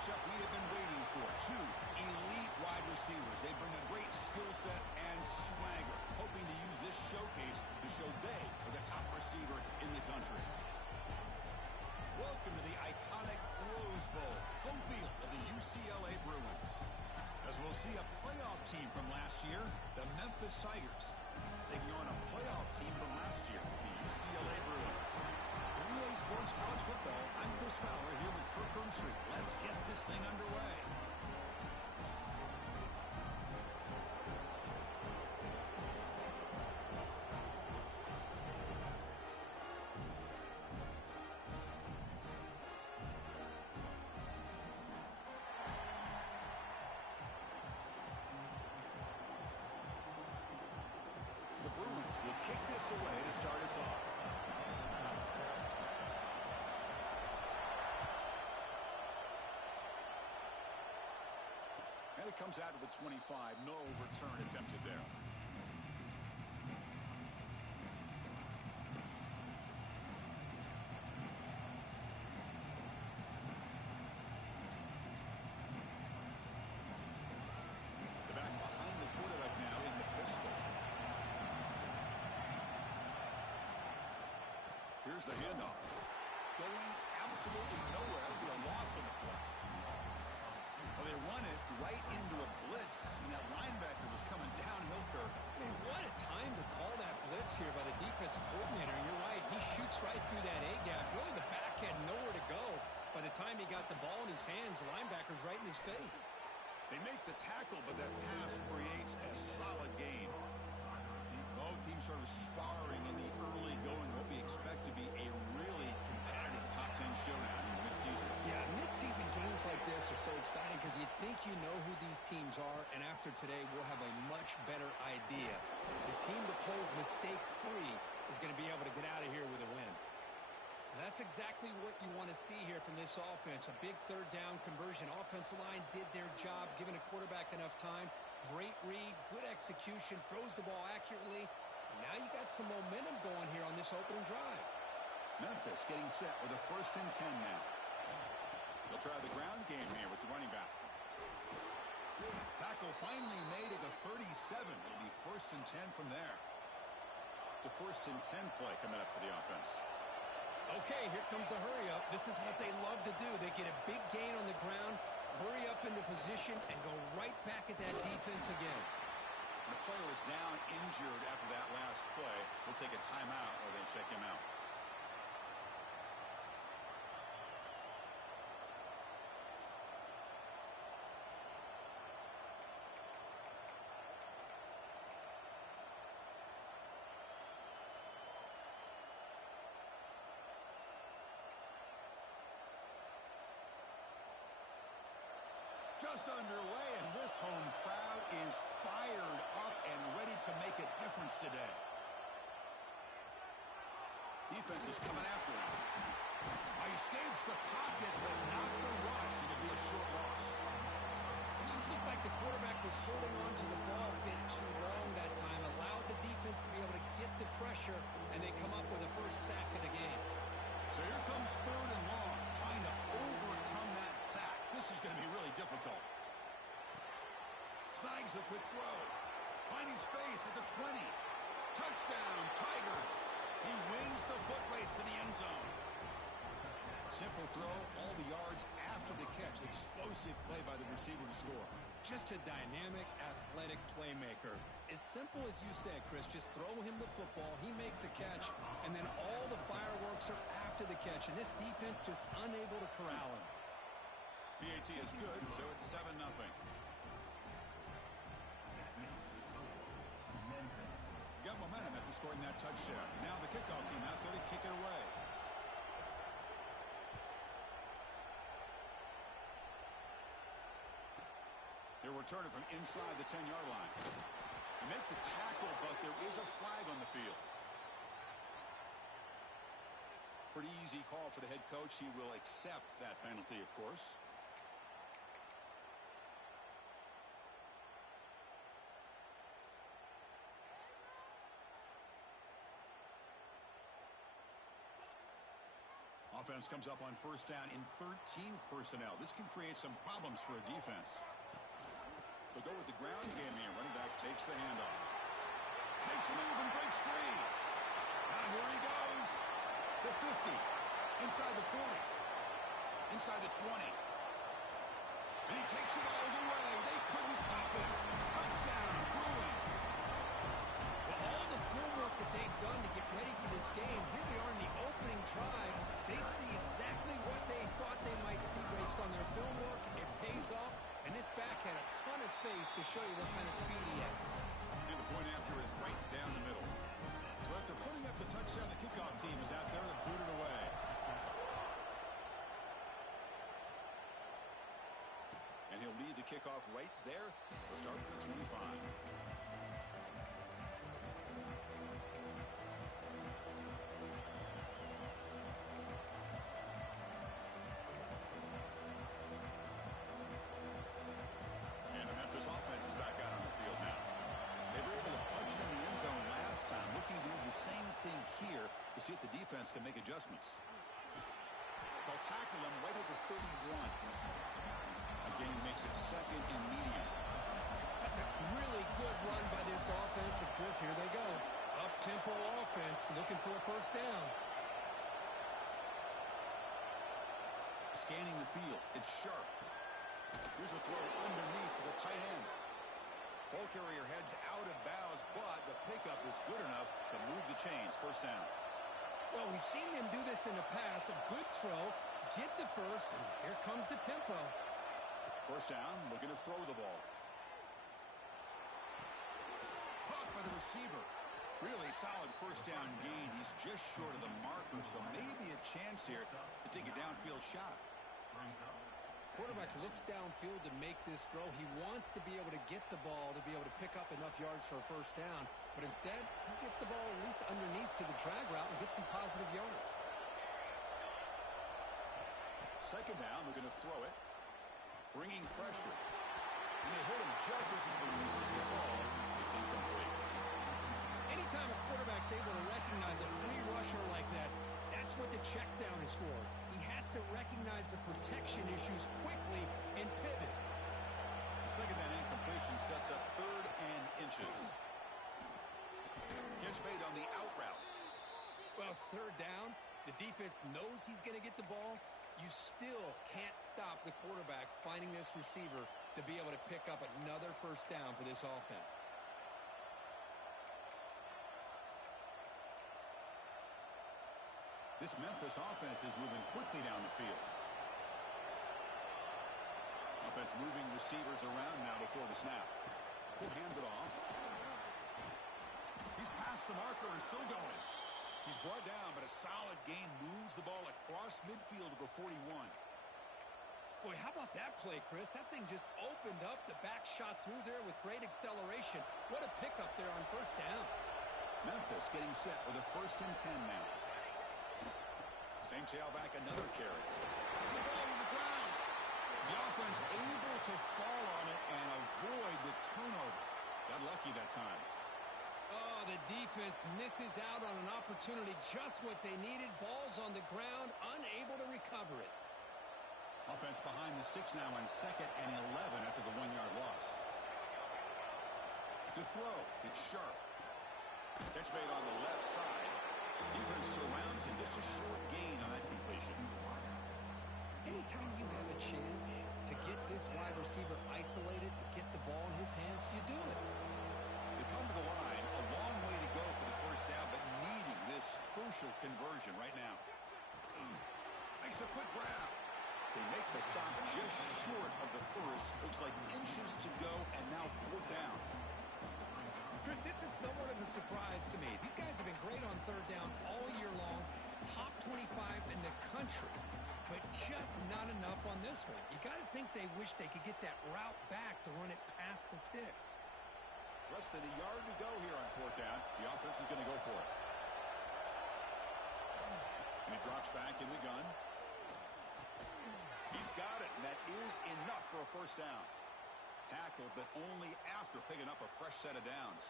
matchup we have been waiting for. Two elite wide receivers. They bring a great skill set and swagger, hoping to use this showcase to show they are the top receiver in the country. Welcome to the iconic Rose Bowl, home field of the UCLA Bruins. As we'll see a playoff team from last year, the Memphis Tigers, taking on a playoff team from last year, the UCLA Bruins. For EA Sports College Football, I'm Chris Fowler here with Kirk Herbstreit. Let's get this thing underway. Will kick this away to start us off. And it comes out of the 25. No return attempted there. The back behind the quarterback now in the pistol. Here's the handoff. Going absolutely nowhere. It'll be a loss on the play. Well, they run it right into a blitz, and that linebacker was coming downhill, Kirk. Man, what a time to call that blitz here by the defensive coordinator. You're right. He shoots right through that A-gap. Really, the back had nowhere to go. By the time he got the ball in his hands, the linebacker's right in his face. They make the tackle, but that pass creates a solid gain. Both teams sort of sparring in the early going, what we expect to be a really competitive top 10 showdown in midseason. Yeah, midseason games like this are so exciting because you think you know who these teams are, and after today, we'll have a much better idea. The team that plays mistake-free is going to be able to get out of here with a win. That's exactly what you want to see here from this offense. A big third down conversion. Offensive line did their job, giving a quarterback enough time. Great read, good execution, throws the ball accurately. And now you got some momentum going here on this opening drive. Memphis getting set with a 1st and 10 now. They'll try the ground game here with the running back. Tackle finally made at the 37. It'll be 1st and 10 from there. It's a 1st and 10 play coming up for the offense. Okay, here comes the hurry up. This is what they love to do. They get a big gain on the ground, hurry up into position, and go right back at that defense again. The player was down injured after that last play. We'll take a timeout or they check him out. Just underway, and this home crowd is fired up and ready to make a difference today. Defense is coming after him. He escapes the pocket, but not the rush. It'll be a short loss. It just looked like the quarterback was holding on to the ball a bit too long that time, allowed the defense to be able to get the pressure, and they come up with a first sack of the game. So here comes 3rd and long, trying to overcome that sack. This is going to be really difficult. Snags the quick throw. Finding space at the 20. Touchdown, Tigers. He wins the foot race to the end zone. Simple throw, all the yards after the catch. Explosive play by the receiver to score. Just a dynamic, athletic playmaker. As simple as you said, Chris, just throw him the football, he makes the catch, and then all the fireworks are after the catch, and this defense just unable to corral him. PAT is good, so it's 7-0. Got momentum after scoring that touchdown. Now the kickoff team out there to kick it away. They're returning from inside the 10-yard line. They make the tackle, but there is a flag on the field. Pretty easy call for the head coach. He will accept that penalty, of course. Offense comes up on first down in 13 personnel. This can create some problems for a defense. They'll go with the ground game here. Running back takes the handoff. Makes a move and breaks free. Now here he goes. The 50. Inside the 40. Inside the 20. And he takes it all the way. They couldn't stop him. Touchdown, Bruins. Well, all the film work that they've done to get ready for this game, here we are in the opening drive. They see exactly what they thought they might see based on their film work. It pays off, and this back had a ton of space to show you what kind of speed he has. And the point after is right down the middle. So after putting up the touchdown, the kickoff team is out there to boot it away. And he'll lead the kickoff right there. We'll start with the 25. And the Memphis offense is back out on the field now. They were able to punch it in the end zone last time, looking to do the same thing here to see if the defense can make adjustments. They'll tackle him right at the 31. Again, makes it second and medium. That's a really good run by this offense. And Chris, here they go. Up-tempo offense looking for a first down. Scanning the field. It's sharp. Here's a throw underneath to the tight end. Ball carrier heads out of bounds, but the pickup is good enough to move the chains. First down. Well, we've seen them do this in the past. A good throw, get the first, and here comes the tempo. First down, looking to throw the ball. Caught by the receiver. Really solid first down gain. He's just short of the marker, so maybe a chance here to take a downfield shot. Quarterback looks downfield to make this throw. He wants to be able to get the ball to be able to pick up enough yards for a first down. But instead, he gets the ball at least underneath to the drag route and gets some positive yards. Second down, we're going to throw it. Bringing pressure. And they hit him just as he releases the ball. It's incomplete. Anytime a quarterback's able to recognize a free rusher like that, that's what the check down is for. He has to recognize the protection issues quickly and pivot. The second down incompletion sets up third and inches. Catch made on the out route. Well, it's third down. The defense knows he's going to get the ball. You still can't stop the quarterback finding this receiver to be able to pick up another first down for this offense. This Memphis offense is moving quickly down the field. Offense moving receivers around now before the snap. He'll hand it off. He's past the marker and still going. He's brought down, but a solid gain moves the ball across midfield to the 41. Boy, how about that play, Chris? That thing just opened up. The back shot through there with great acceleration. What a pickup there on first down. Memphis getting set with a 1st and 10 now. Same tailback, another carry. The ball to the ground. The offense able to fall on it and avoid the turnover. Got lucky that time. Oh, the defense misses out on an opportunity, just what they needed. Ball's on the ground, unable to recover it. Offense behind the 6 now on 2nd and 11 after the 1-yard loss. To throw, it's sharp. Catch made on the left side. Defense surrounds him, just a short gain on that completion. Anytime you have a chance to get this wide receiver isolated, to get the ball in his hands, you do it. They come to the line, a long way to go for the first down, but needing this crucial conversion right now. Makes a quick grab. They make the stop just short of the first. Looks like inches to go, and now 4th down. Chris, this is somewhat of a surprise to me. These guys have been great on third down all year long, top 25 in the country, but just not enough on this one. You got to think they wish they could get that route back to run it past the sticks. Less than a yard to go here on 4th down. The offense is going to go for it. And he drops back in the gun. He's got it, and that is enough for a first down. Tackled, but only after picking up a fresh set of downs.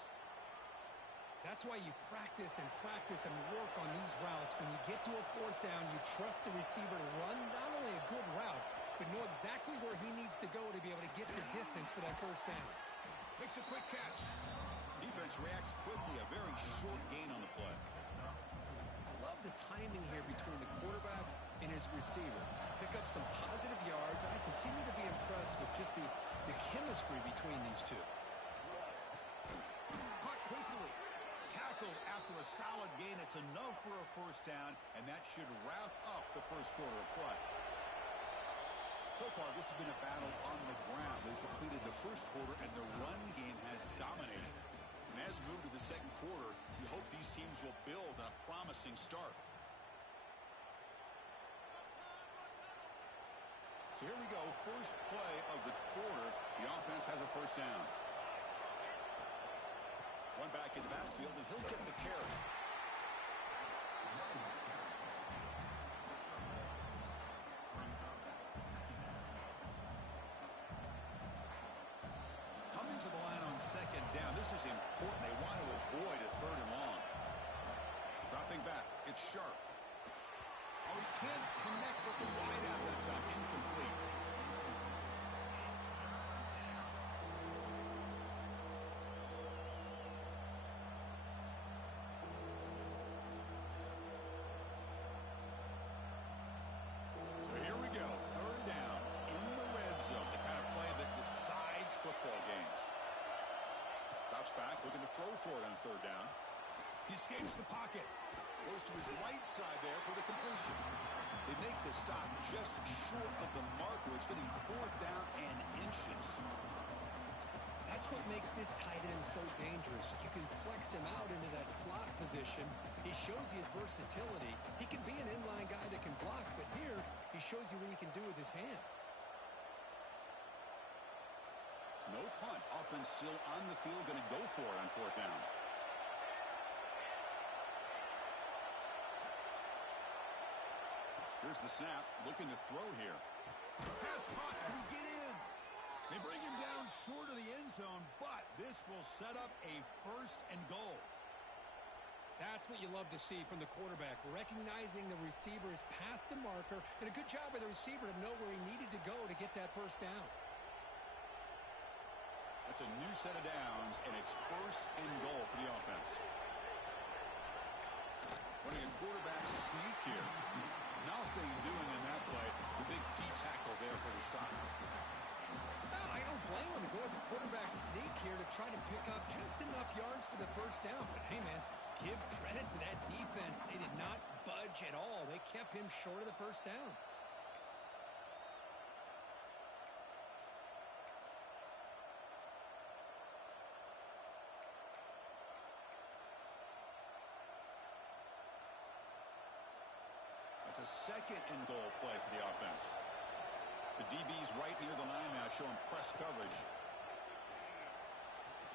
That's why you practice and work on these routes. When you get to a fourth down, you trust the receiver to run not only a good route, but know exactly where he needs to go to be able to get the distance for that first down. Makes a quick catch. Defense reacts quickly. A very short gain on the play. Love the timing here between the quarterback and his receiver. Pick up some positive yards. I continue to be impressed with just the chemistry between these two. Caught quickly. Tackled after a solid gain. It's enough for a first down, and that should wrap up the first quarter of play. So far, this has been a battle on the ground. They've completed the first quarter, and the run game has dominated. And as we move to the second quarter, you hope these teams will build on a promising start. So here we go, first play of the quarter. The offense has a first down. One back in the backfield, and he'll get the carry. Coming to the line on second down. This is important. They want to avoid a third and long. Dropping back. It's Sharp. Oh, he can't connect with the wideout that time. Incomplete. So here we go. Third down in the red zone. The kind of play that decides football games. Drops back, looking to throw for it on third down. He escapes the pocket. Goes to his right side there for the completion. They make the stop just short of the marker. It's getting fourth down and inches. That's what makes this tight end so dangerous. You can flex him out into that slot position. He shows you his versatility. He can be an inline guy that can block, but here he shows you what he can do with his hands. No punt. Offense still on the field, going to go for it on fourth down. Here's the snap. Looking to throw here. Pass caught. Can he get in? They bring him down short of the end zone, but this will set up a first and goal. That's what you love to see from the quarterback, recognizing the receiver is past the marker, and a good job by the receiver to know where he needed to go to get that first down. That's a new set of downs, and it's first and goal for the offense. Running a quarterback sneak here. Nothing doing in that play. The big D tackle there for the stop. No, I don't blame him to go with the quarterback sneak here to try to pick up just enough yards for the first down. But hey, man, give credit to that defense. They did not budge at all. They kept him short of the first down. It's a second and goal play for the offense. The DB's right near the line now, showing press coverage.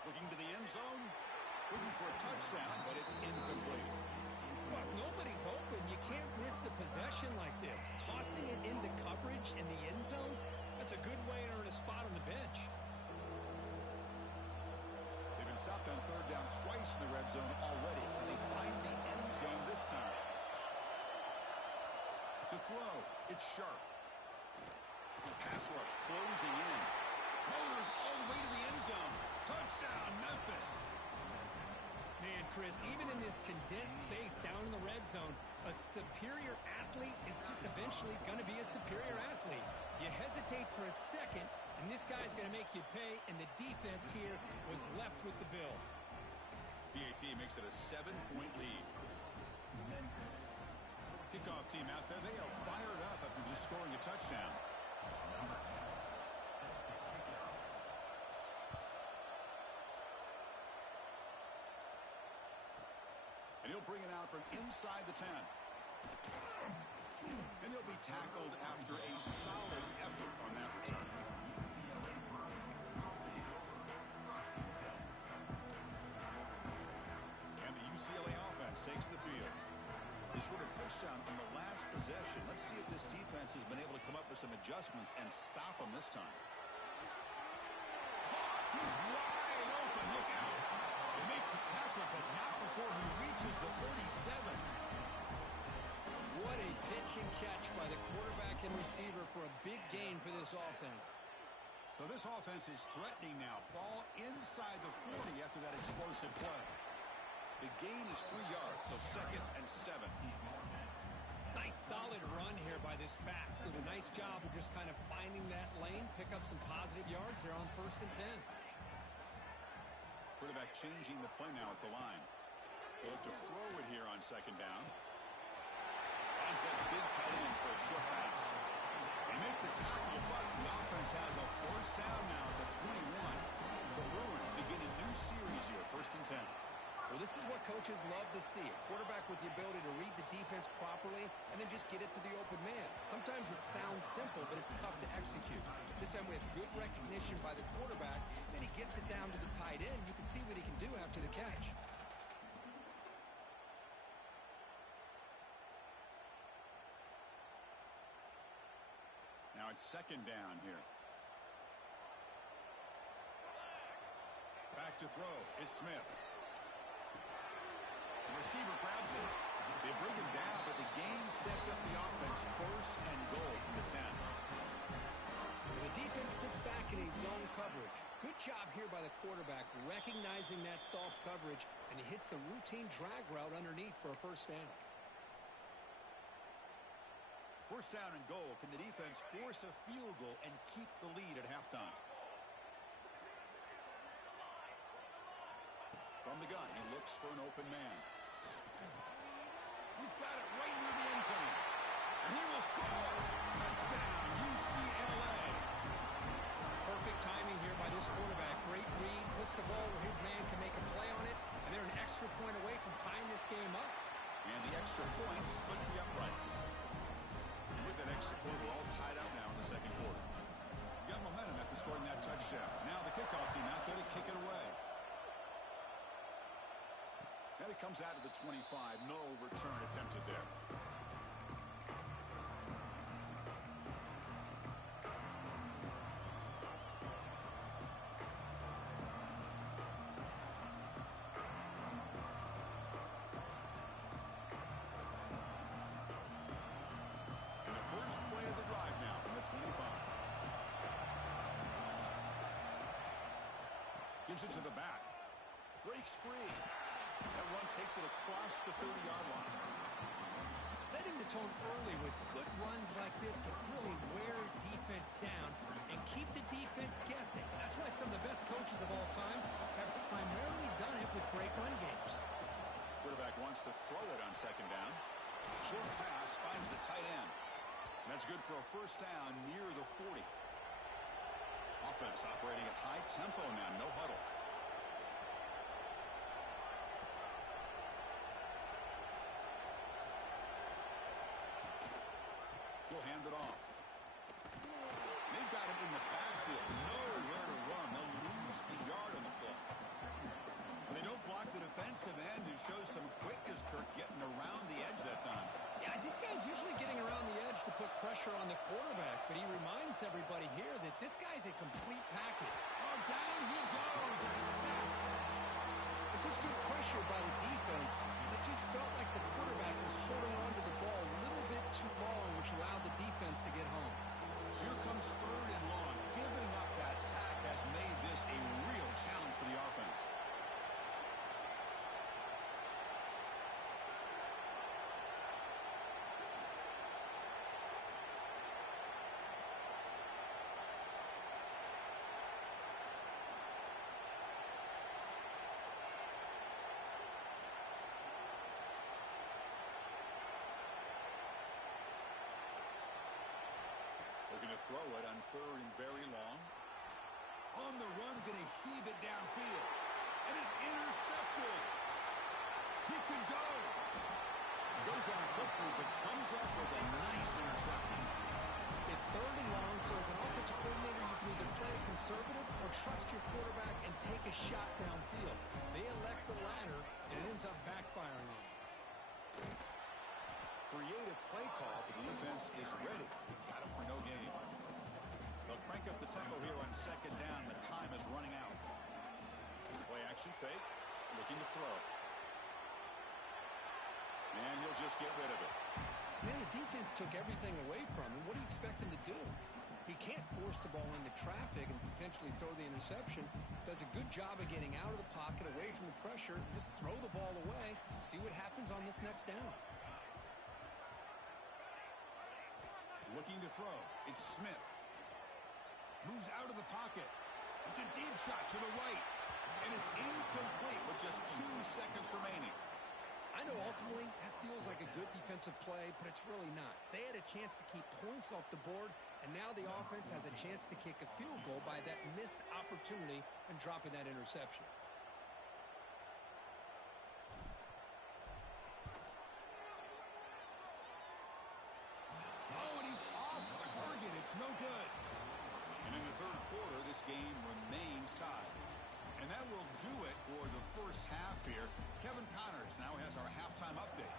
Looking to the end zone. Looking for a touchdown, but it's incomplete. Well, if nobody's open, you can't risk the possession like this. Tossing it into coverage in the end zone, that's a good way to earn a spot on the bench. They've been stopped on third down twice in the red zone already, and they find the end zone this time. To throw, it's Sharp. Pass rush closing in. Motors all the way to the end zone. Touchdown, Memphis. Man, Chris, even in this condensed space down in the red zone, a superior athlete is just eventually going to be a superior athlete. You hesitate for a second, and this guy's going to make you pay, and the defense here was left with the bill. BAT makes it a 7-point lead. Kickoff team out there, they are fired up after just scoring a touchdown. And he'll bring it out from inside the 10. And he'll be tackled after a solid effort on that return. And the UCLA offense takes the field. They scored a touchdown on the last possession. Let's see if this defense has been able to come up with some adjustments and stop them this time. He's wide open. Look out. They make the tackle, but not before he reaches the 37. What a pitch and catch by the quarterback and receiver for a big gain for this offense. So this offense is threatening now. Ball inside the 40 after that explosive play. The gain is 3 yards, so 2nd and 7. Nice solid run here by this back. Did a nice job of just kind of finding that lane, pick up some positive yards there on 1st and 10. Quarterback changing the play now at the line. They'll have to throw it here on 2nd down. Finds that big tight end for a short pass. They make the tackle, but the offense has a 1st down now at the 21. The Bruins begin a new series here, 1st and 10. Well, this is what coaches love to see. A quarterback with the ability to read the defense properly and then just get it to the open man. Sometimes it sounds simple, but it's tough to execute. This time we have good recognition by the quarterback. Then he gets it down to the tight end. You can see what he can do after the catch. Now it's 2nd down here. Back to throw. It's Smith. The receiver grabs it. They bring him down, but the gain sets up the offense 1st and goal from the 10. The defense sits back in a zone coverage. Good job here by the quarterback recognizing that soft coverage, and he hits the routine drag route underneath for a 1st down. 1st down and goal. Can the defense force a field goal and keep the lead at halftime? From the gun, he looks for an open man. He's got it right near the end zone. And he will score. Touchdown, UCLA. Perfect timing here by this quarterback. Great read, puts the ball where his man can make a play on it, and they're an extra point away from tying this game up. And the extra point splits the uprights. And with that extra point, we're all tied up now in the 2nd quarter. You got momentum after scoring that touchdown. Now the kickoff team out there to kick it away. And it comes out of the 25. No return attempted there. And the first play of the drive now from the 25. Gives it to the back. Breaks free. That run takes it across the 30-yard line. Setting the tone early with good runs like this can really wear defense down and keep the defense guessing. That's why some of the best coaches of all time have primarily done it with great run games. Quarterback wants to throw it on 2nd down. Short pass finds the tight end. That's good for a 1st down near the 40. Offense operating at high tempo now, no huddle. He'll hand it off. They've got him in the backfield. Nowhere to run. They'll lose a yard on the play. And they don't block the defensive end and show some quickness, Kirk, getting around the edge that time. Yeah, this guy's usually getting around the edge to put pressure on the quarterback, but he reminds everybody here that this guy's a complete package. Oh, down he goes. It's a sack. This is good pressure by the defense. It just felt like the quarterback was holding on to the ball a little bit too long, which allowed the defense to get home. So here comes 3rd and long. Giving up that sack has made this a real challenge for the offense. Looking to throw it on 3rd and very long. On the run, going to heave it downfield. And it's intercepted. He can go. Goes on quickly, but comes up with a nice interception. It's 3rd and long, so as an offensive coordinator, you can either play it conservative or trust your quarterback and take a shot downfield. They elect the latter, and it ends up backfiring on them. Creative play call, but the defense is ready. Got him for no gain. They'll crank up the tempo here on 2nd down. The time is running out. Play action fake. Looking to throw. they'll just get rid of it. Man, the defense took everything away from him. What do you expect him to do? He can't force the ball into traffic and potentially throw the interception. Does a good job of getting out of the pocket, away from the pressure. Just throw the ball away. See what happens on this next down. Looking to throw. It's Smith. Moves out of the pocket. It's a deep shot to the right. And it's incomplete with just 2 seconds remaining. I know ultimately that feels like a good defensive play, but it's really not. They had a chance to keep points off the board, and now the offense has a chance to kick a field goal by that missed opportunity and dropping that interception. Oh, and he's off target. It's no good. And in the third quarter, this game remains tied. And that will do it for the first half here. Kevin Connors now has our halftime update.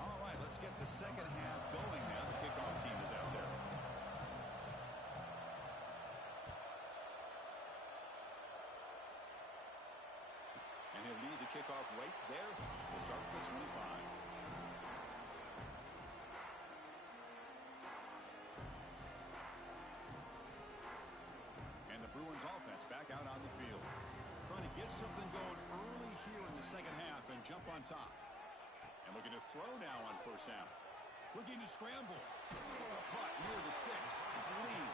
All right, let's get the second half going now. The kickoff team is out there. And he'll lead the kickoff right there. We'll start with 25. Bruins offense back out on the field. Trying to get something going early here in the second half and jump on top. And looking to throw now on first down. Looking to scramble. Caught near the sticks. It's lean.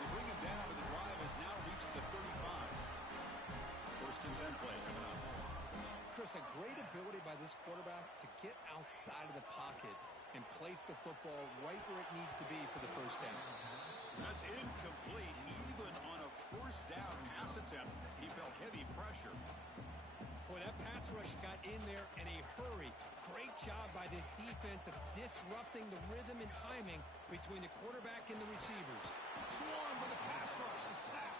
They bring him down, but the drive has now reached the 35. First and 10 play coming up. Chris, a great ability by this quarterback to get outside of the pocket and place the football right where it needs to be for the first down. That's incomplete. Even on a first down pass attempt, he felt heavy pressure. Boy, that pass rush got in there in a hurry. Great job by this defense of disrupting the rhythm and timing between the quarterback and the receivers. Swarm with a pass rush. A sack.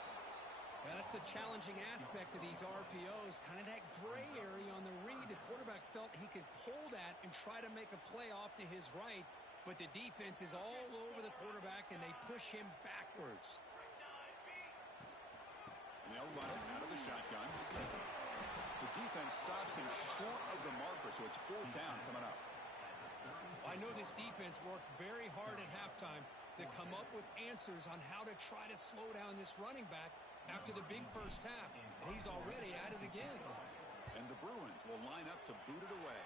Yeah, that's the challenging aspect of these RPOs. Kind of that gray area on the read. The quarterback felt he could pull that and try to make a play off to his right. But the defense is all over the quarterback, and they push him backwards. And they'll run it out of the shotgun. The defense stops him short of the marker, so it's 4th down coming up. I know this defense worked very hard at halftime to come up with answers on how to try to slow down this running back after the big first half. And he's already at it again. And the Bruins will line up to boot it away.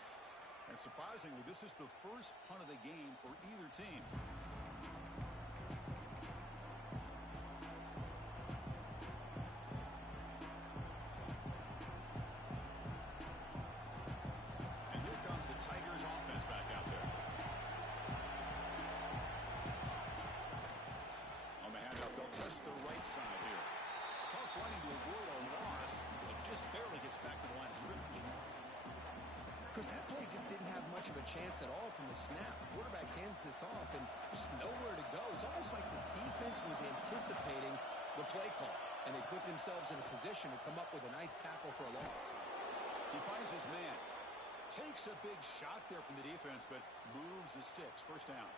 And surprisingly, this is the first punt of the game for either team. And here comes the Tigers offense back out there. On the handoff, they'll test the right side here. Tough running to avoid a loss, but just barely gets back to the line of scrimmage. Because that play just didn't have much of a chance at all from the snap. The quarterback hands this off and just nowhere to go. It's almost like the defense was anticipating the play call, and they put themselves in a position to come up with a nice tackle for a loss. He finds his man. Takes a big shot there from the defense, but moves the sticks. First down.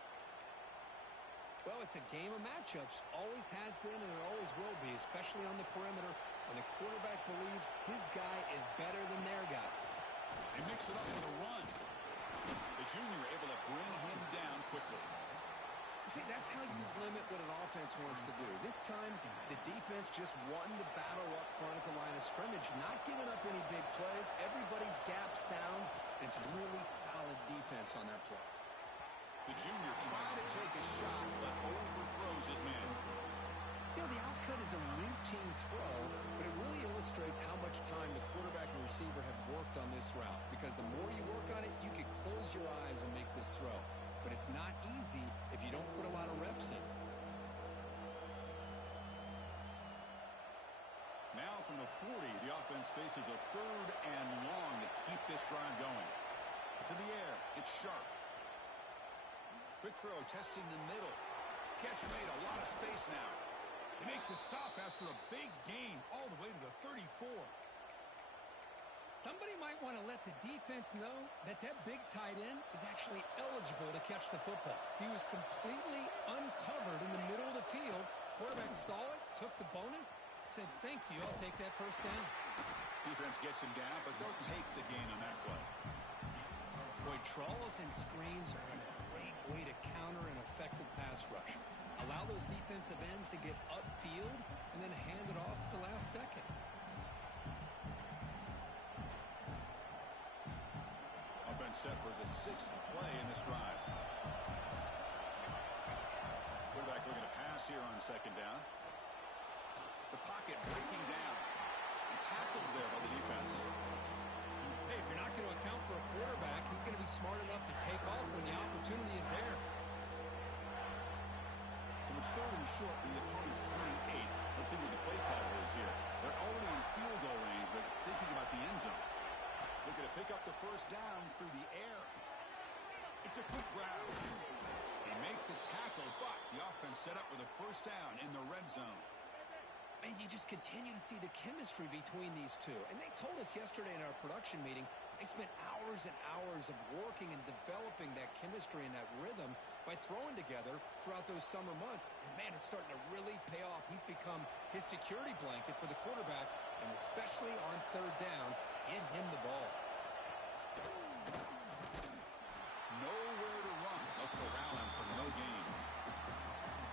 Well, it's a game of matchups. Always has been, and it always will be, especially on the perimeter. When the quarterback believes his guy is better than their guy. They mix it up with a run. The junior able to bring him down quickly. See, that's how you limit what an offense wants to do. This time, the defense just won the battle up front at the line of scrimmage, not giving up any big plays. Everybody's gap sound. It's really solid defense on that play. The junior trying to take a shot, but overthrows his man. You know, the outcut is a routine throw, but it really illustrates how much time the quarterback and receiver have worked on this route. Because the more you work on it, you can close your eyes and make this throw. But it's not easy if you don't put a lot of reps in. Now from the 40, the offense faces a 3rd and long to keep this drive going. To the air, it's Sharp. Quick throw, testing the middle. Catch made, a lot of space now. They make the stop after a big gain all the way to the 34. Somebody might want to let the defense know that that big tight end is actually eligible to catch the football. He was completely uncovered in the middle of the field. Quarterback saw it took the bonus, said, thank you, I'll take that first down. Defense gets him down, but they'll take the gain on that play. Boy, trawls and screens are a great way to counter an effective pass rush. Allow those defensive ends to get upfield and then hand it off at the last second. Offense set for the 6th play in this drive. Quarterback looking to pass here on 2nd down. The pocket breaking down. Tackled there by the defense. Hey, if you're not going to account for a quarterback, he's going to be smart enough to take off when the opportunity is there. So it's 3rd and short from the opponent's 28. Let's see what the play call is here. They're already in field goal range, but thinking about the end zone. Looking to pick up the first down through the air. It's a quick grab. They make the tackle, but the offense set up with a first down in the red zone. And you just continue to see the chemistry between these two. And they told us yesterday in our production meeting, they spent hours and hours of working and developing that chemistry and that rhythm by throwing together throughout those summer months. And, man, it's starting to really pay off. He's become his security blanket for the quarterback, and especially on 3rd down, get him the ball. Nowhere to run. They'll corral him for no gain.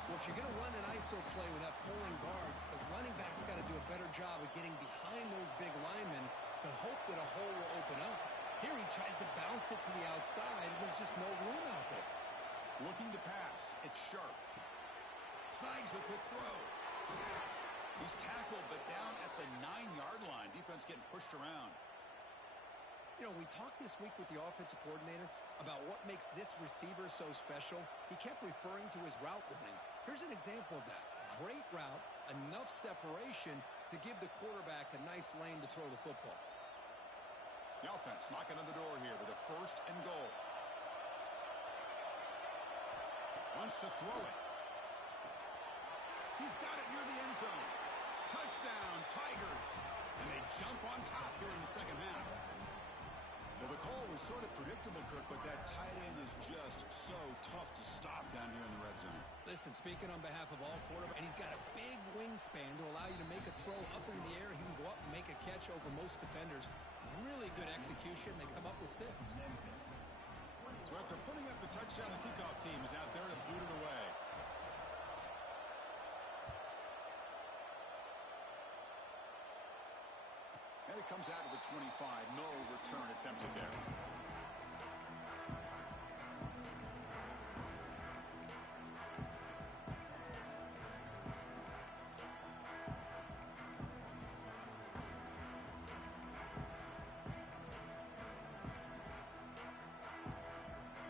Well, if you're going to run an ISO play with that pulling guard, the running back's got to do a better job of getting behind those big linemen to hope that a hole will open up. Here he tries to bounce it to the outside, and there's just no room out there. Looking to pass. It's sharp. Snides the quick throw. He's tackled, but down at the 9-yard line. Defense getting pushed around. You know, we talked this week with the offensive coordinator about what makes this receiver so special. He kept referring to his route running. Here's an example of that. Great route, enough separation to give the quarterback a nice lane to throw the football. The offense knocking on the door here with a 1st and goal. Wants to throw it. He's got it near the end zone. Touchdown, Tigers. And they jump on top here in the 2nd half. Well, the call was sort of predictable, Kirk, but that tight end is just so tough to stop down here in the red zone. Listen, speaking on behalf of all quarterbacks, and he's got a big wingspan to allow you to make a throw up in the air. He can go up and make a catch over most defenders. Really good execution. They come up with 6. So after putting up the touchdown, the kickoff team is out there to boot it away. And it comes out of the 25. No return attempted there.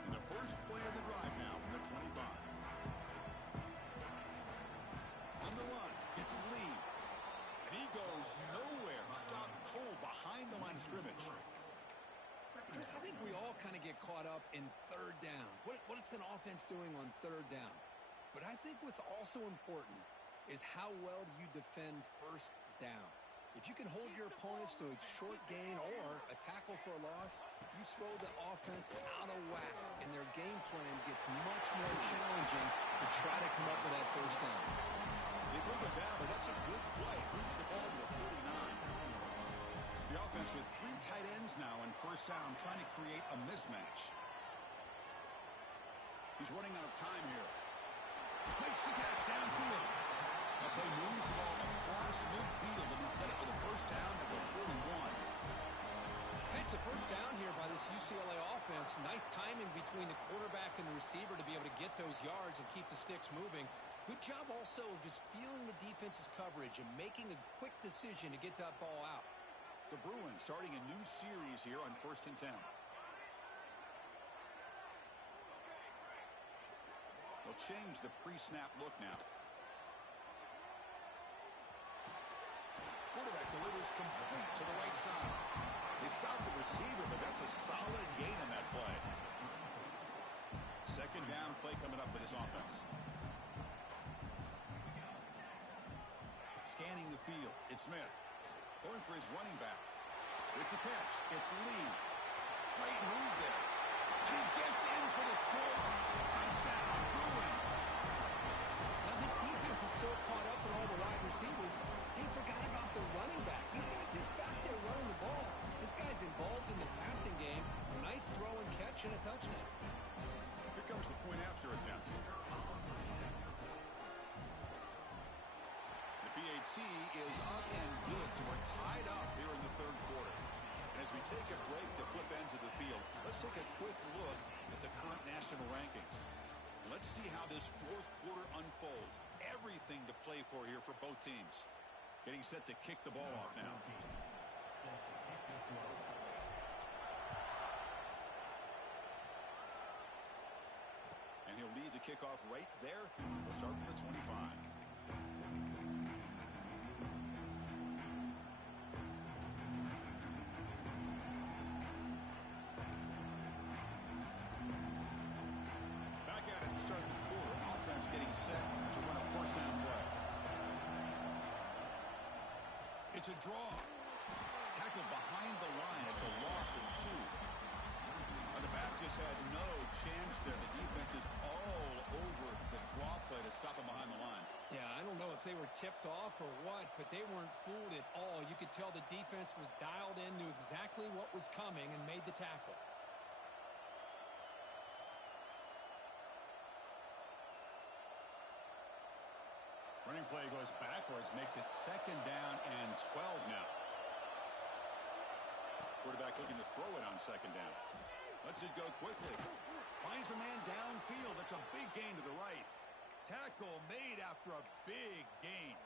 And the first play of the drive now from the 25. On the run, it's Lee. And he goes nowhere. Stop cold behind the line of scrimmage. Chris, I think we all kind of get caught up in 3rd down. What's an offense doing on 3rd down? But I think what's also important is how well do you defend 1st down. If you can hold your opponents to a short gain or a tackle for a loss, you throw the offense out of whack, and their game plan gets much more challenging to try to come up with that 1st down. They bring it down, but that's a good play. Moves the ball to the 39. The offense with 3 tight ends now on 1st down, trying to create a mismatch. He's running out of time here. Makes the catch downfield. That play moves the ball across midfield, and he set it for the 1st down at the 41. Hey, it's a 1st down here by this UCLA offense. Nice timing between the quarterback and the receiver to be able to get those yards and keep the sticks moving. Good job also of just feeling the defense's coverage and making a quick decision to get that ball out. The Bruins starting a new series here on 1st and 10. They'll change the pre-snap look now. Quarterback delivers complete to the right side. They stop the receiver, but that's a solid gain on that play. 2nd down play coming up for this offense. Scanning the field, it's Smith. Throwing for his running back. With the catch, it's Lee. Great move there. And he gets in for the score. Touchdown, Bruins. Now this defense is so caught up in all the wide tee is up and good, so we're tied up here in the third quarter. And as we take a break to flip ends of the field, let's take a quick look at the current national rankings. Let's see how this fourth quarter unfolds. Everything to play for here for both teams. Getting set to kick the ball off now. And he'll lead the kickoff right there. He'll start from the 25. Back at it to start the quarter. Offense getting set to run a first down play. It's a draw. Tackled behind the line. It's a loss of 2. The back just had no chance there. The defense is all over the draw play to stop him behind the line. Yeah, I don't know if they were tipped off or what, but they weren't fooled at all. You could tell the defense was dialed in, knew exactly what was coming, and made the tackle. Running play goes backwards, makes it second down and 12 now. Quarterback looking to throw it on second down. Lets it go quickly. Finds a man downfield. That's a big gain to the right. Tackle made after a big gain.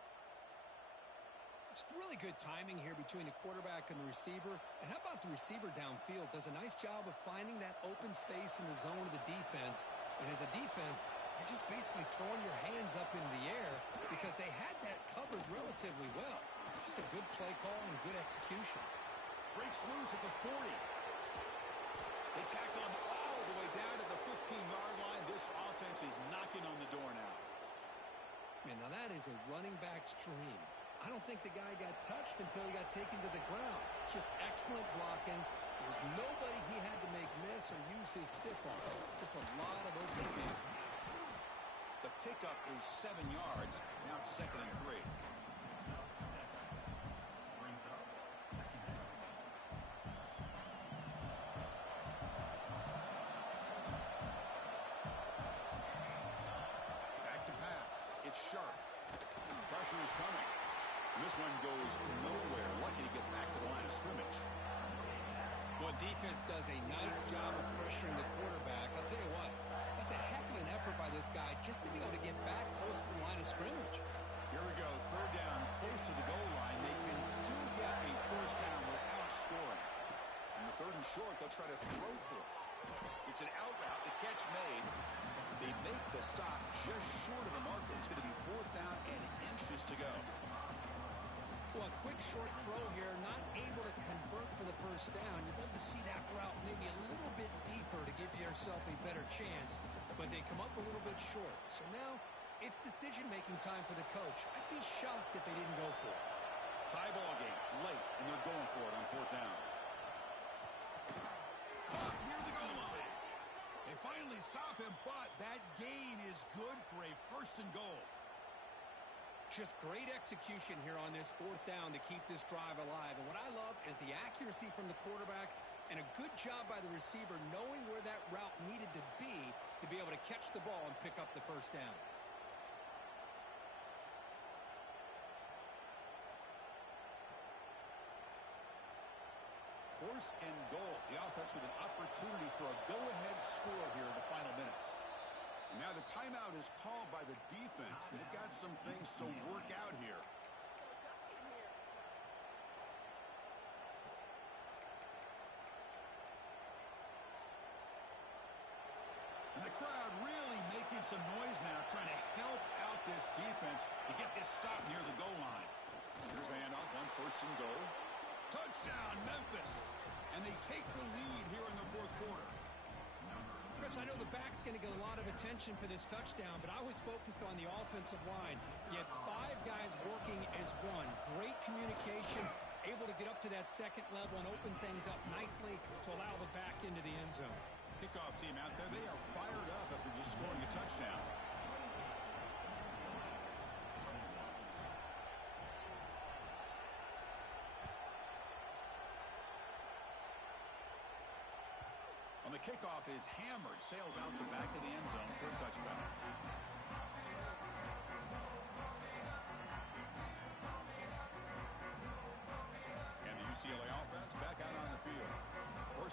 It's really good timing here between the quarterback and the receiver. And how about the receiver downfield? Does a nice job of finding that open space in the zone of the defense. And as a defense, you're just basically throwing your hands up into the air because they had that covered relatively well. Just a good play call and good execution. Breaks loose at the 40. They tackle him all the way down to the 15-yard line. This offense is knocking on the door now. Man, now that is a running back's dream. I don't think the guy got touched until he got taken to the ground. It's just excellent blocking. There's nobody he had to make miss or use his stiff arm. Just a lot of open field. The pickup is 7 yards. Now it's 2nd and 3. Sharp. Pressure is coming. And this one goes nowhere. Lucky to get back to the line of scrimmage. Well, defense does a nice job of pressuring the quarterback. I'll tell you what, that's a heck of an effort by this guy just to be able to get back close to the line of scrimmage. Here we go. Third down, close to the goal line. They can still get a first down without scoring. And the 3rd and short, they'll try to throw for it. It's an out route. The catch made. They make the stop just short of the marker. It's going to be 4th down and inches to go. Well, a quick short throw here, not able to convert for the first down. You'd love to see that route maybe a little bit deeper to give yourself a better chance, but they come up a little bit short. So now it's decision-making time for the coach. I'd be shocked if they didn't go for it. Tie ball game late, and they're going for it on 4th down. Caught near the goal line. They finally stop him, but that gain is good for a 1st and goal. Just great execution here on this 4th down to keep this drive alive. And what I love is the accuracy from the quarterback and a good job by the receiver knowing where that route needed to be able to catch the ball and pick up the first down. 1st and goal. The offense with an opportunity for a go-ahead score here in the final minutes. And now the timeout is called by the defense. They've got some things to work out here. And the crowd really making some noise now, trying to help out this defense to get this stop near the goal line. Here's the handoff on 1st and goal. Touchdown, Memphis. And they take the lead here in the 4th quarter. Chris, I know the back's going to get a lot of attention for this touchdown, but I was focused on the offensive line. You had 5 guys working as one. Great communication, able to get up to that 2nd level and open things up nicely to allow the back into the end zone. Kickoff team out there, they are fired up after just scoring a touchdown. On the kickoff is hammered, sails out the back of the end zone for a touchback.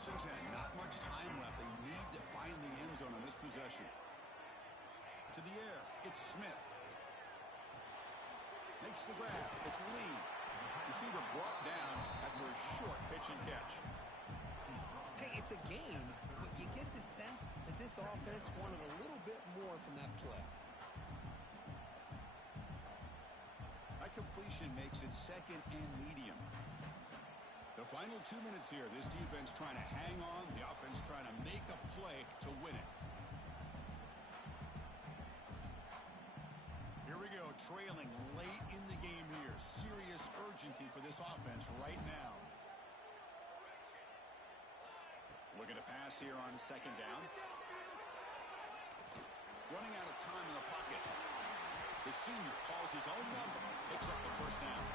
1st and 10. Not much time left. They need to find the end zone on this possession. To the air. It's Smith. Makes the grab. It's Lee. Receiver brought down after a short pitch and catch. Hey, it's a game, but you get the sense that this offense wanted a little bit more from that play. That completion makes it 2nd and medium. The final 2 minutes here. This defense trying to hang on. The offense trying to make a play to win it. Here we go. Trailing late in the game here. Serious urgency for this offense right now. Looking to pass here on 2nd down. Running out of time in the pocket. The senior calls his own number. Picks up the 1st down.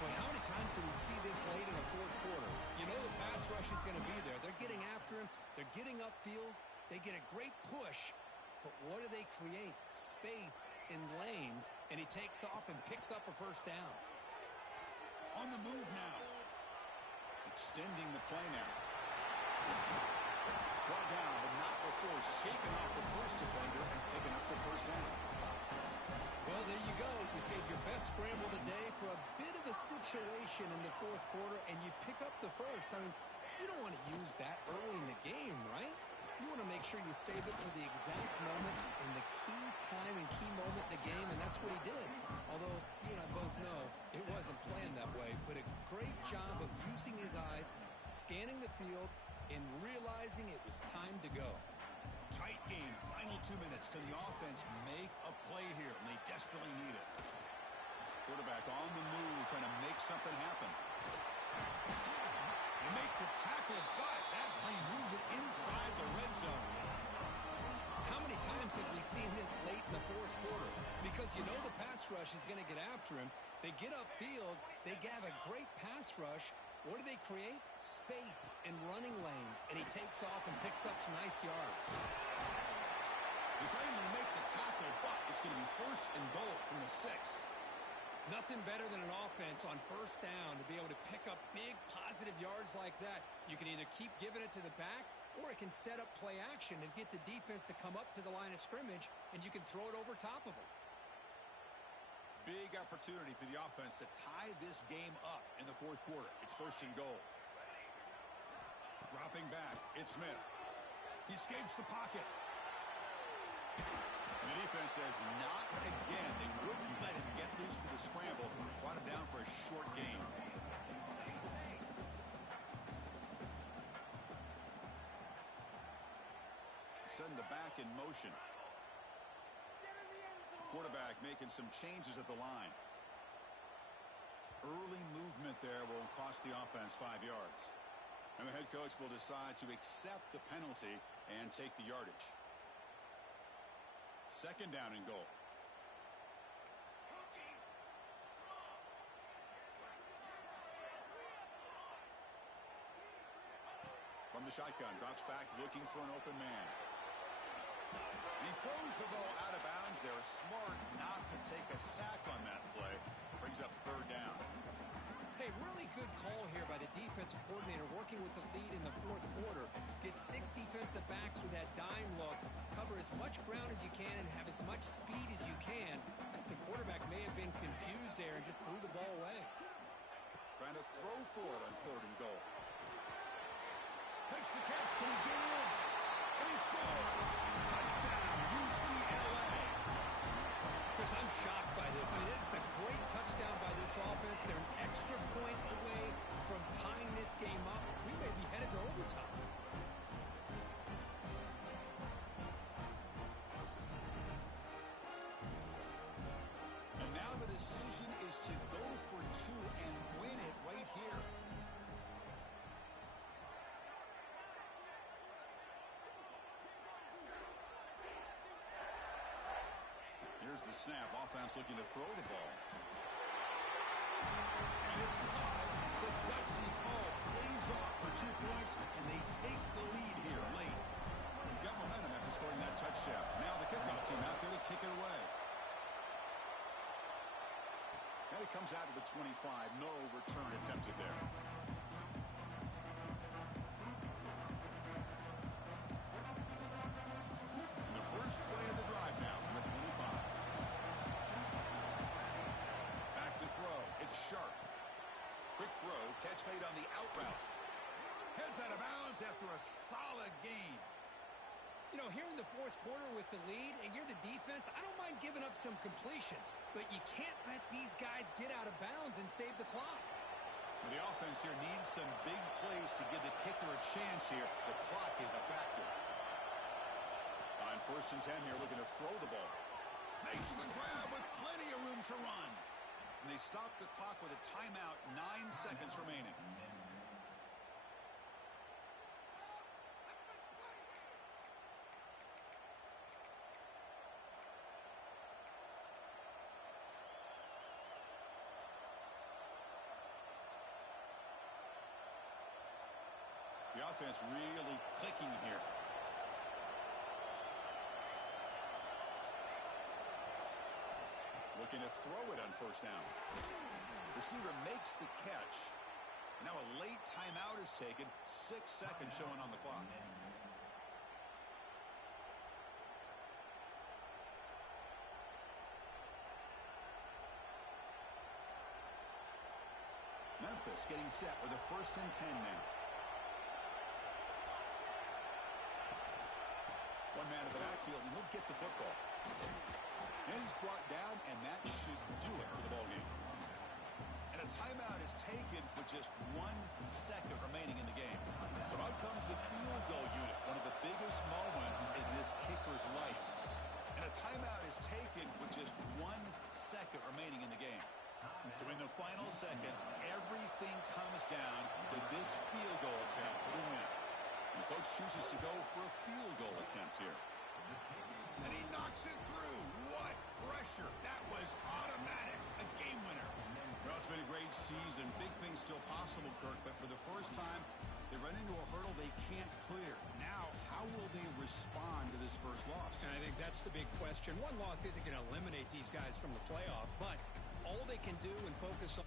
Boy, how many times do we see this late in the 4th quarter? You know the pass rush is going to be there. They're getting after him. They're getting upfield. They get a great push. But what do they create? Space in lanes. And he takes off and picks up a 1st down. On the move now. Extending the play now. Brought down, but not before shaking off the 1st defender and picking up the 1st down. Well, there you go. You save your best scramble of the day for a bit of a situation in the 4th quarter, and you pick up the 1st. I mean, you don't want to use that early in the game, right? You want to make sure you save it for the exact moment and the key time and key moment in the game, and that's what he did. Although, you and I both know it wasn't planned that way, but a great job of using his eyes, scanning the field, and realizing it was time to go. Tight game, final 2 minutes. Can the offense make a play here? And they desperately need it. Quarterback on the move, trying to make something happen. They make the tackle, but that play moves it inside the red zone. How many times have we seen this late in the 4th quarter? Because you know the pass rush is going to get after him. They get upfield. They have a great pass rush. What do they create? Space and running lanes. And he takes off and picks up some nice yards. They finally make the tackle, but it's going to be 1st and goal from the 6. Nothing better than an offense on 1st down to be able to pick up big positive yards like that. You can either keep giving it to the back, or it can set up play action and get the defense to come up to the line of scrimmage, and you can throw it over top of them. Big opportunity for the offense to tie this game up in the 4th quarter. It's 1st and goal. Dropping back, it's Smith. He escapes the pocket. And the defense says not again. They wouldn't let him get loose for the scramble. Brought him down for a short game. Send the back in motion. Quarterback making some changes at the line. Early movement there will cost the offense 5 yards. And the head coach will decide to accept the penalty and take the yardage. 2nd down and goal. From the shotgun, drops back looking for an open man. And he throws the ball out of bounds there. Smart not to take a sack on that play. Brings up 3rd down. Hey, really good call here by the defensive coordinator working with the lead in the 4th quarter. Get 6 defensive backs with that dime look. Cover as much ground as you can and have as much speed as you can. The quarterback may have been confused there and just threw the ball away. Trying to throw for it on 3rd and goal. Makes the catch. Can he get in? And he scores. Touchdown, UCLA. Chris, I'm shocked by this. I mean, it's a great touchdown by this offense. They're an extra point away from tying this game up. We may be headed to overtime. And now the decision is to go for 2 and win it right here. Here's the snap. Offense looking to throw the ball. And it's caught. The gutsy call plays off for 2 points, and they take the lead here late. Got momentum after scoring that touchdown. Now the kickoff team out there to kick it away. And it comes out to the 25. No return attempted there. It's sharp. Quick throw. Catch made on the out route. Heads out of bounds after a solid gain. You know, here in the fourth quarter with the lead, and you're the defense, I don't mind giving up some completions, but you can't let these guys get out of bounds and save the clock. The offense here needs some big plays to give the kicker a chance here. The clock is a factor. On 1st and 10 here, looking to throw the ball. Makes the grab with plenty of room to run. And they stop the clock with a timeout, 9 seconds remaining. The offense really clicking here. Looking to throw it on 1st down. Receiver makes the catch. Now a late timeout is taken. 6 seconds showing on the clock. Memphis getting set with a 1st and 10 now. One man in the backfield, and he'll get the football. And he's brought down, and that should do it for the ballgame. And a timeout is taken with just 1 second remaining in the game. So out comes the field goal unit, one of the biggest moments in this kicker's life. And a timeout is taken with just 1 second remaining in the game. So in the final seconds, everything comes down to this field goal attempt for the win. The coach chooses to go for a field goal attempt here. And he knocks it through. What pressure. That was automatic. A game winner. Well, it's been a great season. Big things still possible, Kirk, but for the first time, they run into a hurdle they can't clear. Now, how will they respond to this first loss? And I think that's the big question. One loss isn't going to eliminate these guys from the playoff, but all they can do and focus on